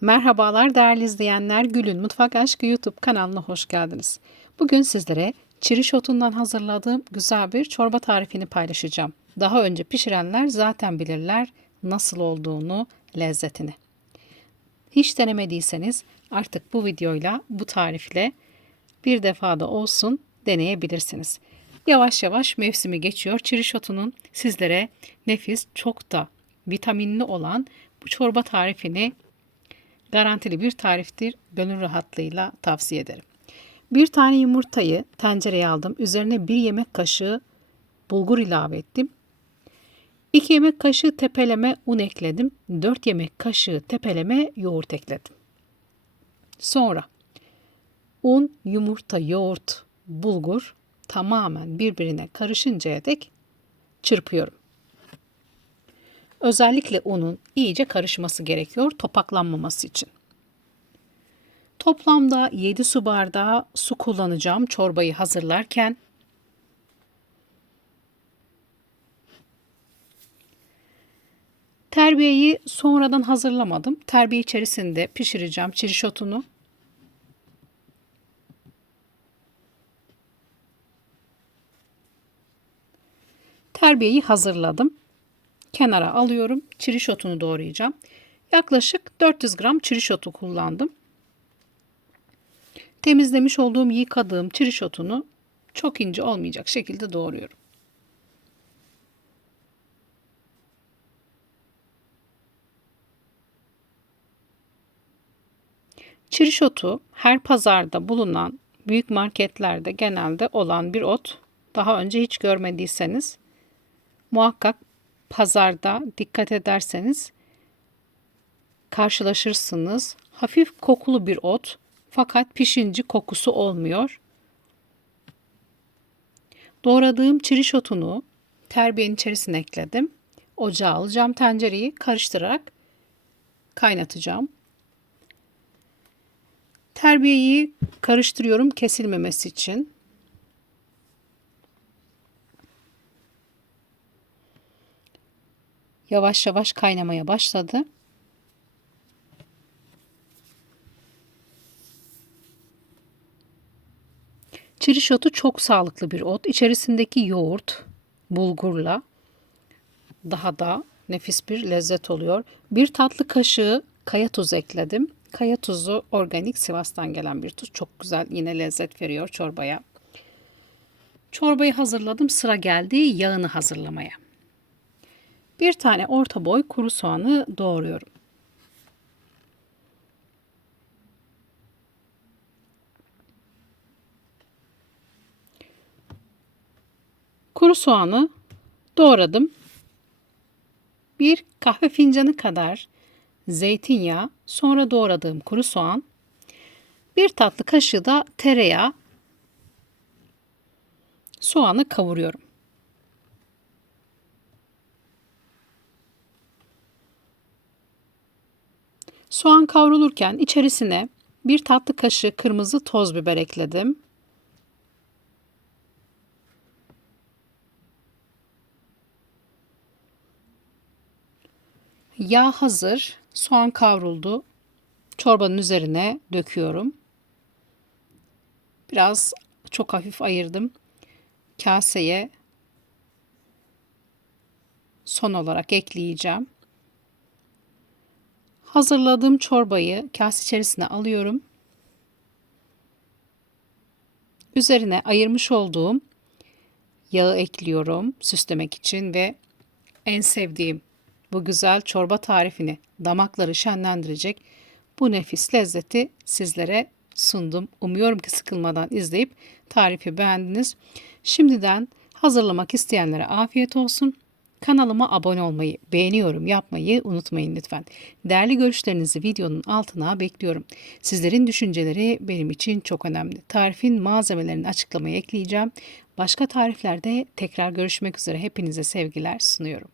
Merhabalar değerli izleyenler. Gül'ün Mutfak Aşkı YouTube kanalına hoş geldiniz. Bugün sizlere çiriş otundan hazırladığım güzel bir çorba tarifini paylaşacağım. Daha önce pişirenler zaten bilirler nasıl olduğunu, lezzetini. Hiç denemediyseniz artık bu videoyla, bu tarifle bir defada olsun deneyebilirsiniz. Yavaş yavaş mevsimi geçiyor. Çiriş otunun sizlere nefis, çok da vitaminli olan bu çorba tarifini garantili bir tariftir. Gönül rahatlığıyla tavsiye ederim. Bir tane yumurtayı tencereye aldım. Üzerine bir yemek kaşığı bulgur ilave ettim. 2 yemek kaşığı tepeleme un ekledim. 4 yemek kaşığı tepeleme yoğurt ekledim. Sonra un, yumurta, yoğurt, bulgur tamamen birbirine karışıncaya dek çırpıyorum. Özellikle unun iyice karışması gerekiyor topaklanmaması için. Toplamda 7 su bardağı su kullanacağım çorbayı hazırlarken. Terbiyeyi sonradan hazırlamadım. Terbiye içerisinde pişireceğim çirişotunu. Terbiyeyi hazırladım. Kenara alıyorum. Çirişotunu doğrayacağım. Yaklaşık 400 gram çirişotu kullandım. Temizlemiş olduğum yıkadığım çirişotunu çok ince olmayacak şekilde doğruyorum. Çirişotu her pazarda bulunan büyük marketlerde genelde olan bir ot. Daha önce hiç görmediyseniz muhakkak pazarda dikkat ederseniz karşılaşırsınız. Hafif kokulu bir ot fakat pişince kokusu olmuyor. Doğradığım çiriş otunu terbiyenin içerisine ekledim. Ocağa alacağım tencereyi karıştırarak kaynatacağım. Terbiyeyi karıştırıyorum kesilmemesi için. Yavaş yavaş kaynamaya başladı. Çiriş otu çok sağlıklı bir ot. İçerisindeki yoğurt bulgurla daha da nefis bir lezzet oluyor. Bir tatlı kaşığı kaya tuzu ekledim. Kaya tuzu organik Sivas'tan gelen bir tuz. Çok güzel yine lezzet veriyor çorbaya. Çorbayı hazırladım. Sıra geldi yağını hazırlamaya. Bir tane orta boy kuru soğanı doğruyorum. Kuru soğanı doğradım. Bir kahve fincanı kadar zeytinyağı, sonra doğradığım kuru soğan, bir tatlı kaşığı da tereyağı, soğanı kavuruyorum. Soğan kavrulurken içerisine bir tatlı kaşığı kırmızı toz biber ekledim. Yağ hazır. Soğan kavruldu. Çorbanın üzerine döküyorum. Biraz çok hafif ayırdım. Kaseye son olarak ekleyeceğim. Hazırladığım çorbayı kase içerisine alıyorum. Üzerine ayırmış olduğum yağı ekliyorum süslemek için ve en sevdiğim bu güzel çorba tarifini damakları şenlendirecek bu nefis lezzeti sizlere sundum. Umuyorum ki sıkılmadan izleyip tarifi beğendiniz. Şimdiden hazırlamak isteyenlere afiyet olsun. Kanalıma abone olmayı, beğeniyorum yapmayı unutmayın lütfen. Değerli görüşlerinizi videonun altına bekliyorum. Sizlerin düşünceleri benim için çok önemli. Tarifin malzemelerini açıklamaya ekleyeceğim. Başka tariflerde tekrar görüşmek üzere. Hepinize sevgiler sunuyorum.